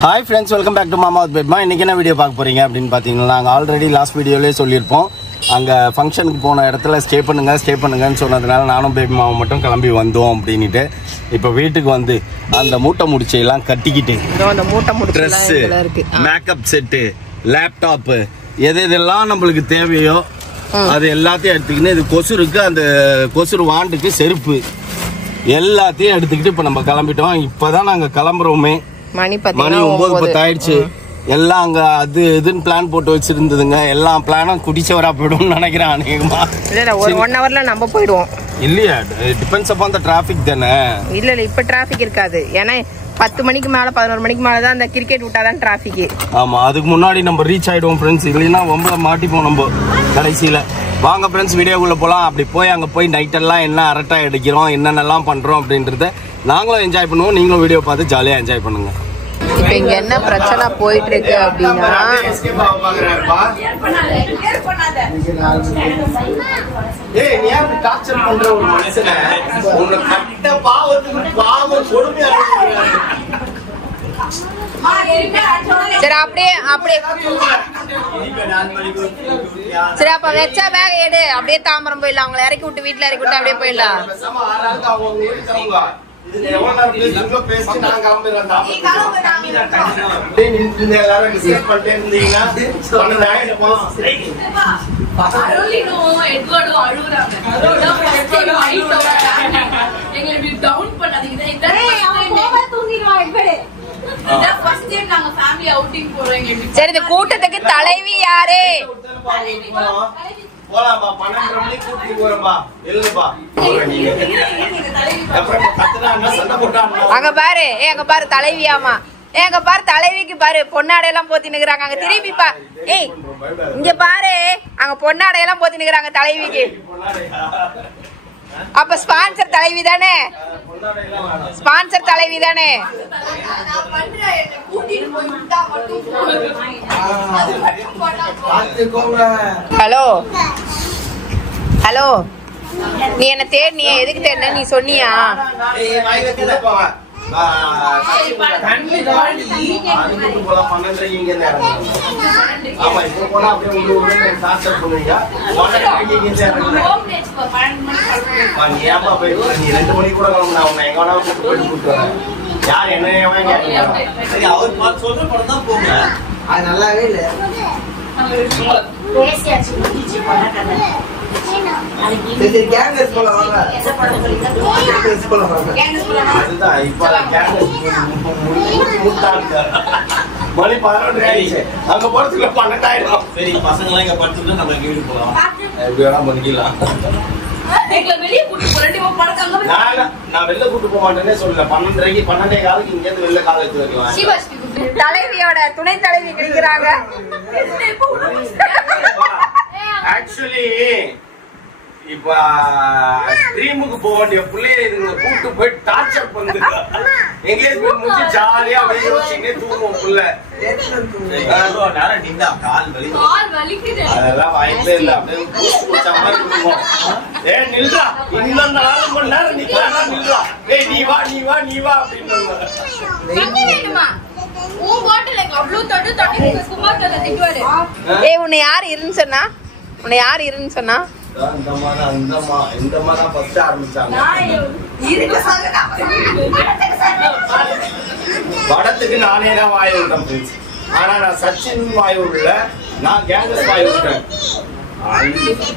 Hi friends, welcome back to Mama with Bedma. இன்னைக்கு என்ன video பார்க்க போறீங்க அப்படினு பாத்தீங்கன்னா நாங்க ஆல்ரெடி லாஸ்ட் வீடியோலயே சொல்லிருப்போம். அங்க ஃபங்க்ஷனுக்கு போன இடத்துல ஸ்டே பண்ணுங்கன்னு சொன்னதனால நானும் பேபி மாமா மட்டும் கிளம்பி வந்தோம் அப்படினிட்டு இப்போ வீட்டுக்கு வந்து அந்த மூட்டை முடிச்சை எல்லாம் கட்டிக்கிட்டு அந்த மூட்டை முடிச்சை எல்லாம் இருக்கு. மேக்கப் செட், லேப்டாப் எதெல்லாம் நமக்கு தேவையோ அது எல்லாத்தையும் எடுத்துக்கிட்டு இது கொசுருக்கு அந்த கொசுறு வாண்டுக்கு செருப்பு எல்லாத்தையும் எடுத்துக்கிட்டு இப்போ நம்ம கிளம்பிட்டோம். இப்பதான் நாங்க கிளம்புறோமே. மணி 9:10 ஆயிடுச்சு. எல்லாம் அங்க அது இதுன்னு பிளான் போட்டு வச்சிருந்ததுங்க. எல்லா பிளானும் குடிச்சவரா போயிடும் நினைக்கிறேன். அநேகமா ஒரு 1 ஹவர்ல நம்ம போயிடுவோம். இல்லையா, டிபெண்ட்ஸ் அப்பான் தி டிராபிக் தானே. இல்ல இப்ப டிராபிக் இருக்காது. ஏன்னா 10 மணிக்கு மேல 11 மணிக்கு மேலதான் அந்த கிரிக்கெட் விட்டாதான் டிராபிக். ஆமா, அதுக்கு முன்னாடி நம்ம ரீச் ஆயிடுவோம் ஃப்ரெண்ட்ஸ். இல்லைன்னா ரொம்ப மாட்டிப்போம் நம்ம கடைசியில. வாங்க ஃப்ரெண்ட்ஸ், வீடியோக்குள்ள போலாம். அப்படி போய் அங்க போய் நைட் எல்லாம் என்ன அரட்டை அடிக்கிறோம், என்னென்னலாம் பண்றோம் அப்படின்றத நாங்களும் என்ஜாய் பண்ணுவோம். நீங்களும் வீடியோ பார்த்து ஜாலியா என்ஜாய் பண்ணுங்க. இப்ப இங்க என்ன பிரச்சனை போயிட்டு இருக்கு அப்படின்னா, சரி அப்படியே சரி அப்ப வச்சா பேக் எடு, அப்படியே தாம்பரம் போயிடலாம். அவங்களை இறக்கி விட்டு வீட்டுல இறக்கி விட்டு அப்படியே போயிடலாம். சரி, இந்த கூட்டத்துக்கு தலைவி யாரு? அங்க பாரு, அங்க பாரு தலைவியாமா. அங்க பாரு தலைவிக்கு பாரு பொன்னாடையெல்லாம் போத்தி நிக்கிறாங்க. அங்க திரும்பி பா. ஏய் இங்க பாரு, அங்க பொன்னாடையெல்லாம் போத்தி நிக்கிறாங்க தலைவிக்கு. அப்ப ஸ்பான்சர் தலைவி தானே? ஸ்பான்சர் தலைவி தானே? ஹலோ ஹலோ, நீ என்ன தேடினிய? எதுக்கு தேடின? நீ சொன்னியா? நல்லாவே இல்ல. மணி 11 ஆயிடுச்சு. அங்க போறதுக்குள்ள 12 ஆயிடும். சரி, பசங்க எல்லாம் இங்க படுத்துட்டு நம்ம வீடு போலாம். எப்படி வேணா பண்ணிக்கலாம். நான் வெளில கூட்டு போக மாட்டேன்னே சொல்லல. 12:30 காலுக்கு இங்க இருந்து வெளில கால வச்சு வைக்கலாம். தலைவியோட துணை தலைவி கிடைக்கிறாங்க. ஆக்சுவலி இப்ப ட்ரீமுக்கு போக வேண்டிய பிள்ளைய இதுங்க கூப்பிட்டு போய் டார்ச்சர் பண்ணுது. எங்கேஜ்மெண்ட் முடிச்சு ஜாலியா அப்படியே யோசிச்சுட்டே தூங்குவோம் புள்ள. அதெல்லாம் வாய்ப்பே இல்ல. அப்படியே குடிச்ச மாதிரி தூங்குவோம். நில்றா, இன்னும் 4 மணி நேரம் நிக்கலா, நில்றா. நீ வா அப்படின்னு. உன்னை யாரு இருன்னு சொன்னா? படத்துக்கு நானே தான் வாய் விட்டேன். ஆனா நான் சச்சின் வாய் விடல, நான் கேங்கஸ் வாய் விட்டேன்.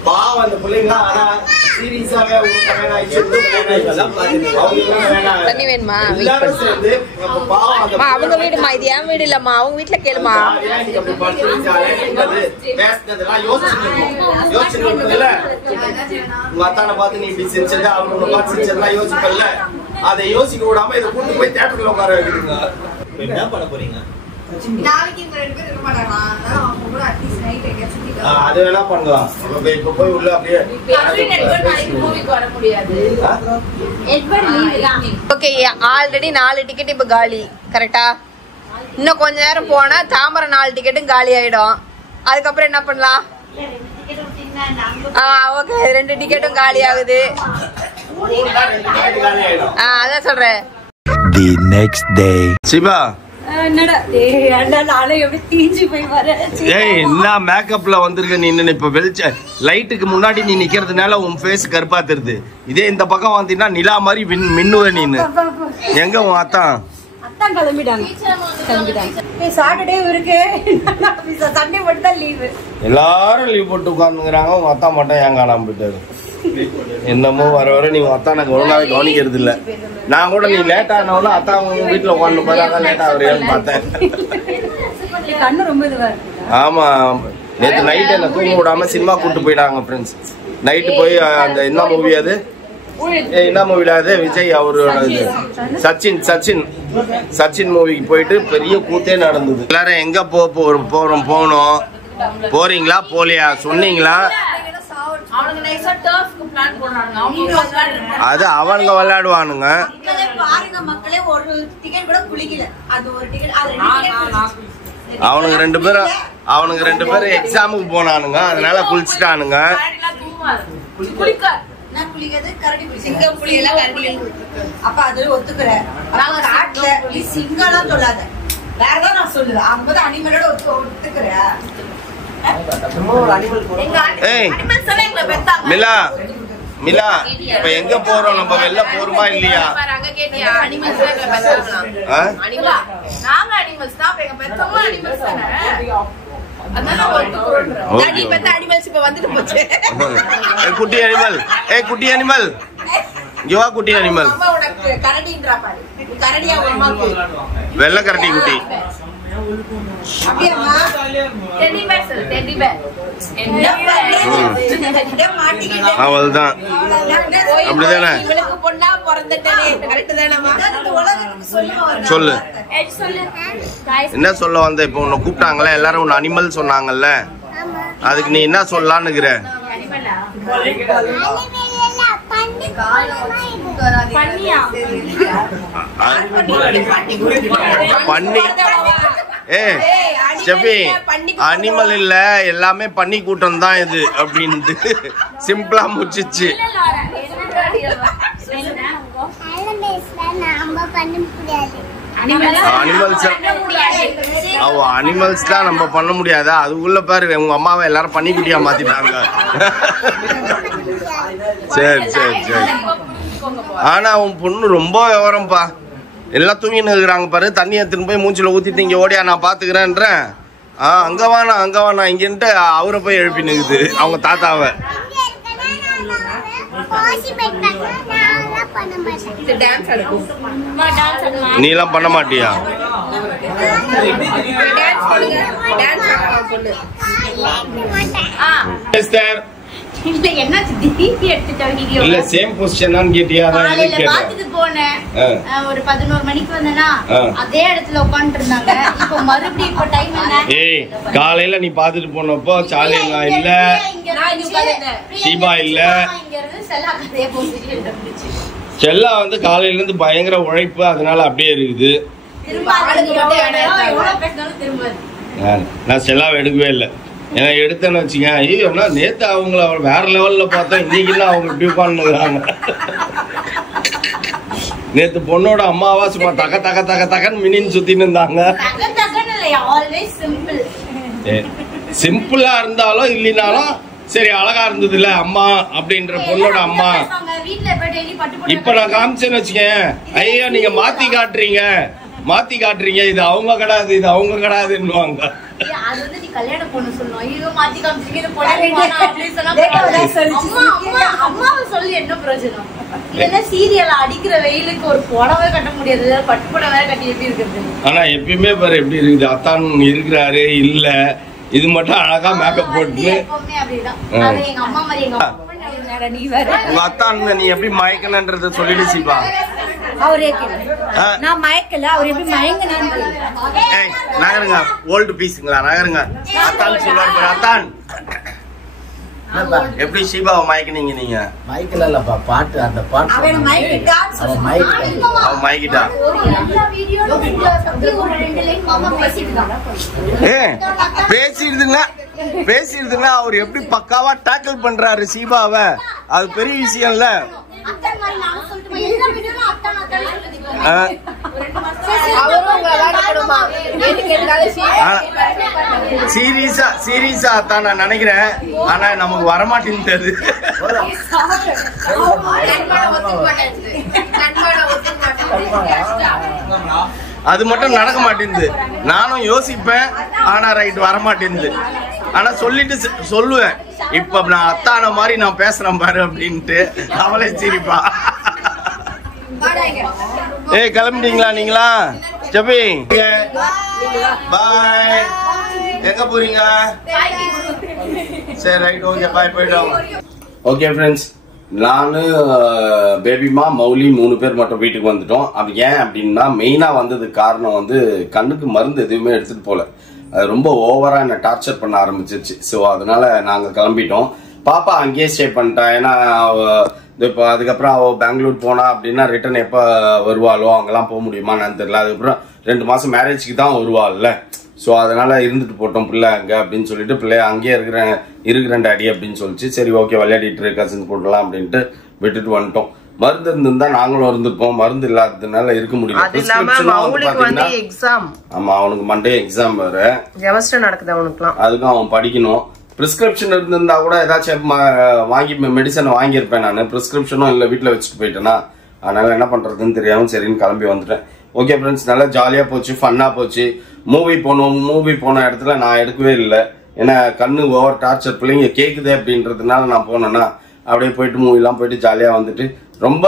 பாவம் அந்த பிள்ளைங்க. ஆனா சீரியஸாவே தண்ணி வேணுமா? அவங்க வீடுமா, இது என் வீடு இல்லம்மா. அவங்க வீட்டுல கேளுமா. மத்தான பார்த்து நீ இப்படி செஞ்சது, அவங்க பார்த்து செஞ்சதெல்லாம் யோசிப்பல்ல. அதை யோசிக்க விடாம இதை கூட்டு போய் தியேட்டர்ல உட்கார வைக்கிறீங்க. என்ன பண்ண போறீங்க? அது வேணா பண்ணலாம். இப்ப போய் உள்ள அப்படியே ஆல்ரெடி 4 டிக்கெட் இப்ப காலி. கரெக்டா? இன்னும் கொஞ்ச நேரம் போனா தாம்பரம் 4 டிக்கெட்டும் காலி ஆயிடும். அதுக்கப்புறம் என்ன பண்ணலாம்? ஓகே, 2 டிக்கெட்டும் காலி ஆகுது. அதான் சொல்றேன். The next day. சிவா, என்ன மேக்கப்ல வந்திருக்க நீ இப்ப வெளிச்ச லைட்டுக்கு முன்னாடி நீ நிக்கிறதுனால உன் ஃபேஸ் கருப்பா தெரியுது. இதே இந்த பக்கம் வந்தீங்கன்னா நிலா மாதிரி மின்னுவ நீனு. எங்க உன் அத்தான் எல்லாரும் லீவ் போட்டு உட்கார்ந்துங்கிறாங்க. உங்க அத்தா மட்டும் ஏன் காணாம போயிட்டாரு? என்னமோ வர வர நீ அத்தா ஒழுங்காவே கவனிக்கிறது இல்ல. நான் கூட நீ லேட் ஆனவன அத்தா வீட்டுல உட்காந்து போறாங்க லேட் ஆகுறேன்னு பார்த்தேன். ஆமா நேற்று நைட் என்ன தூங்க விடாம சினிமா கூட்டு போயிட்டாங்க ஃப்ரெண்ட்ஸ். நைட்டு போய் அந்த என்ன மூவி அது என்ன மூவில அது விஜய் அவரோட சச்சின் மூவிக்கு போயிட்டு பெரிய கூத்தே நடந்தது. எல்லாரும் எங்க போகணும் போறீங்களா போலியா சொன்னீங்களா? அது அவங்க விளையாடுவானுங்க. அவனுங்க ரெண்டு பேரும் எக்ஸாமுக்கு போனானுங்க. அதனால குளிச்சுட்டானுங்க. அப்ப அது ஒத்துக்கிற சிங்கலாம் சொல்லாத, வேற ஏதாவது நான் சொல்லுவேன். அவங்க தான் அனிமலோட ஒத்துக்கிற. மிலா இப்ப எங்க போறோம்? நம்ம வெளில போறோமா இல்லையா? குட்டி அனிமல், குட்டி அனிமல், இவா குட்டி அனிமல், வெள்ளை கரடி குட்டி. அவள்தான் அப்படிதானே? சொல்லு என்ன சொல்ல வந்த? இப்ப உன்னை கூப்பிட்டாங்கல்ல எல்லாரும், உன்னை அனிமல் சொன்னாங்கல்ல, அதுக்கு நீ என்ன சொல்லலான்னுக்கிற? பண்ணி ஸ்டெஃபி அனிமல் இல்ல எல்லாமே பண்ணி கூட்டம் தான் இது அப்படின்னு சிம்பிளா முடிச்சிச்சு. அனிமல்ஸ் தான் நம்ம பண்ண முடியாதா? அதுக்குள்ள பாரு உங்க அம்மாவை எல்லாரும் பண்ணி குட்டியா மாத்திட்டாங்க. சரி சரி சரி. ஆனா உன் பொண்ணு ரொம்ப விவரம்பா. எல்லாம் தூங்கின்னு இருக்கிறாங்க பாரு. தண்ணியை திரும்ப போய் மூச்சில ஊத்திட்டு இங்க ஓடியா நான் பாத்துக்கிறேன்றேன். அங்க வேணா இங்கன்ட்டு அவரை போய் எழுப்பி நிக்குது அவங்க தாத்தாவை. நீ எல்லாம் பண்ண மாட்டியா? இல்ல சேம் பொசிஷன் கேட்டியா? பாத்துட்டு போனேன். ஒரு 11 மணிக்கு வந்தேனா அதே இடத்துல உட்கார்ந்து இருந்தாங்க. இப்போ மறுபடியும் இப்போ டைம் என்ன? ஏய் காலையில நீ பாத்துட்டு போனப்போ சாலியா இல்ல, ஷீபா இல்ல, செல்லா வந்து காலையில இருந்து பயங்கர உழைப்பு, அதனால அப்படியே இருக்குது. நான் செல்லாவை எடுக்கவே இல்லை. ஏன்னா எடுத்தேன்னு வச்சுக்க, ஐயோ நேத்து அவங்கள வேற லெவல்ல பார்த்தா இன்னைக்கு அவங்க இப்படி உட்காந்துக்கிறாங்க. நேத்து பொண்ணோட அம்மாவா சும்மா தக தக தக தகன்னு மினின்னு சுத்தின்னு இருந்தாங்க. சிம்பிளா இருந்தாலும் இல்லைனாலும் சரி அழகா இருந்தது இல்ல அம்மா அப்படின்ற பொண்ணோட அம்மா. இப்ப நான் காமிச்சேன்னு வச்சுக்கேன், ஐயோ நீங்க மாத்தி காட்டுறீங்க, இது அவங்க கிடையாது, இது அவங்க கிடையாதுன்னுவாங்க. ஆனா எப்பயுமே பாரு எப்படி இருக்குது, அத்தான் இருக்கிறாரு இல்ல, இது மட்டும் அழகா மேக்கப் போட்டு உங்க அத்தான் நீ எப்படி மயக்கலன்றத சொல்லிடு சீபா. நான் மயக்கல, அவர் எப்படி மயங்கினான்னு நகருங்க, ஓல்டு பீஸுங்களா நகருங்க. அத்தான் சொல்லுவாரு, அத்தான் எப்படி ஷீபாவை மயக்கினீங்க நீங்க? மைக்கல இல்லப்பா, பாட்டு அந்த பாட்டு அவன் மயக்கிட்டா. பேசிடுதுங்க அவர் எப்படி பக்காவா டேக்கிள் பண்றாரு ஷீபாவை, அது பெரிய விஷயம் இல்ல. அத்தான் மாதிரி நானும் சொல்லிட்டுமா எல்லா வீடியோல அத்தான் அத்தான் சொல்லுதீங்க அவரும் உங்களை விளையாடணுமா எதுக்கு இருந்தாலும் சீரியஸா தான் நான் நினைக்கிறேன். ஆனா நமக்கு வரமாட்டேங்குது. அது மட்டும் நடக்க மாட்டேங்குது. நானும் யோசிப்பேன், ஆனா ரைட் வரமாட்டேங்குது. ஆனா சொல்லிட்டு சொல்லுவேன், இப்ப நான் அத்தான மாதிரி நான் பேசுறேன் பாரு அப்படின்ட்டு. அவளே சிரிப்பா. ஏய் கிளம்பிட்டீங்களா நீங்களா? ஜபி பாய். எங்க போறீங்க? சரி ரைட் ஓகே பாய் போயிட்டோம். ஓகே ஃப்ரெண்ட்ஸ், நானு பேபிமா மௌலி 3 பேர் மட்டும் வீட்டுக்கு வந்துட்டோம். அது ஏன் அப்படின்னா மெயினா வந்ததுக்கு காரணம் வந்து கண்ணுக்கு மருந்து எதுவுமே எடுத்துட்டு போல. அது ரொம்ப ஓவரா என்ன டார்ச்சர் பண்ண ஆரம்பிச்சிருச்சு. ஸோ அதனால நாங்க கிளம்பிட்டோம். பாப்பா அங்கேயே ஸ்டே பண்ணிட்டா. ஏன்னா இப்போ அதுக்கப்புறம் அவ பெங்களூர் போனா அப்படின்னா ரிட்டர்ன் எப்ப வருவாளோ அங்கெல்லாம் போக முடியுமா நான் தெரியல. அதுக்கப்புறம் 2 மாசம் மேரேஜ்க்கு தான் வருவாள்ல. ஸோ அதனால இருந்துட்டு போட்டோம் பிள்ளை அங்க அப்படின்னு சொல்லிட்டு பிள்ளைய அங்கேயே இருக்கிறேன் டாடி அப்படின்னு சொல்லிச்சு. சரி ஓகே விளையாடிட்டு கசின் போடலாம் அப்படின்ட்டு விட்டுட்டு வந்துட்டோம். மருந்து இருந்திருந்தா நாங்களும் இருந்திருப்போம். மருந்து இல்லாததுனால இருக்க முடியல. ஆமா அவனுக்கு மண்டே எக்ஸாம் வேற நடக்குது அவனுக்குலாம். அதுக்கும் அவன் படிக்கணும். பிரிஸ்கிரிப்ஷன் இருந்திருந்தா கூட ஏதாச்சும் வாங்கி மெடிசன் வாங்கியிருப்பேன். நான் பிரிஸ்கிரிப்ஷனும் இல்லை, வீட்டில் வச்சுட்டு போயிட்டேன்னா. அதனால என்ன பண்றதுன்னு தெரியாம சரின்னு கிளம்பி வந்துட்டேன். ஓகே ஃப்ரெண்ட்ஸ், நல்லா ஜாலியா போச்சு, ஃபன்னா போச்சு. மூவி போன இடத்துல நான் எடுக்கவே இல்லை. ஏன்னா கண்ணு ஓவர் டார்ச்சர், பிள்ளைங்க கேக்குது அப்படின்றதுனால நான் போனேன்னா அப்படியே போயிட்டு மூவிலாம் போயிட்டு ஜாலியா வந்துட்டு ரொம்ப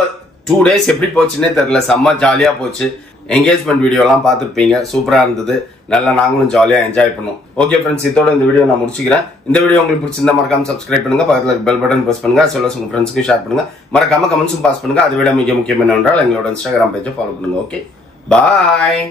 2 days எப்படி போச்சுன்னே தெரியல. செம்ம ஜாலியா போச்சு. என்கேஜ்மெண்ட் வீடியோலாம் பார்த்துருப்பீங்க, சூப்பரா இருந்தது. நல்லா நாங்களும் ஜாலியா என்ஜாய் பண்ணுவோம். ஓகே ஃப்ரெண்ட்ஸ், இதோட இந்த வீடியோ நான் முடிச்சுக்கிறேன். இந்த வீடியோ உங்களுக்கு பிடிச்சிருந்தா மறக்காம சப்ஸ்கிரைப் பண்ணுங்க, பக்கத்துல பெல் பட்டன் பிரஸ் பண்ணுங்க, சொல்ல உங்க ஃப்ரெண்ட்ஸ்க்கு ஷேர் பண்ணுங்க, மறக்காம கமெண்ட்ஸும் பாஸ் பண்ணுங்க. அதை விட மிக முக்கியம் என்னவென்றால் எங்களோட இன்ஸ்டாகிராம் பேஜை ஃபாலோ பண்ணுங்க. Okay bye.